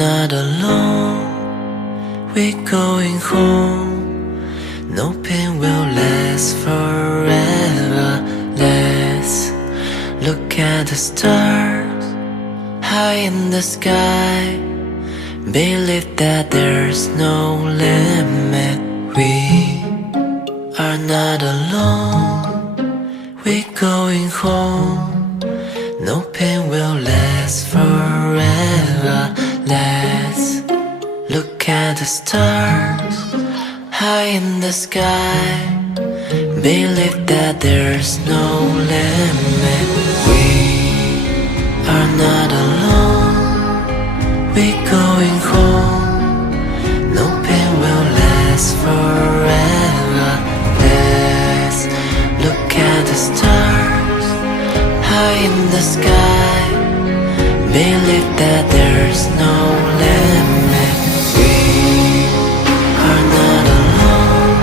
not alone. We're going home. No pain will last forever. Let's look at the stars high in the sky. Believe that there's no limit. We are not alone. We're going home. No pain will last forever. Let's look at the stars high in the sky. Believe that there's no limit. We are not alone. We're going home. No pain will last forever. Let's look at the stars in the sky. Believe that there's no limit. We are not alone.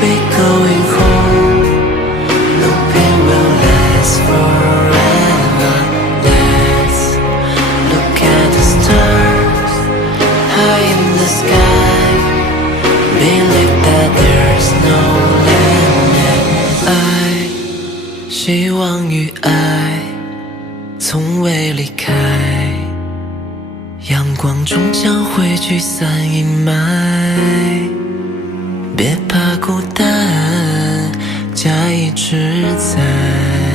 We're going home. No pain will last forever. Let's look at the stars high in the sky. Believe that there's no limit. 爱，希望与爱从未离开。阳光终将会驱散阴霾，别怕孤单，家一直在。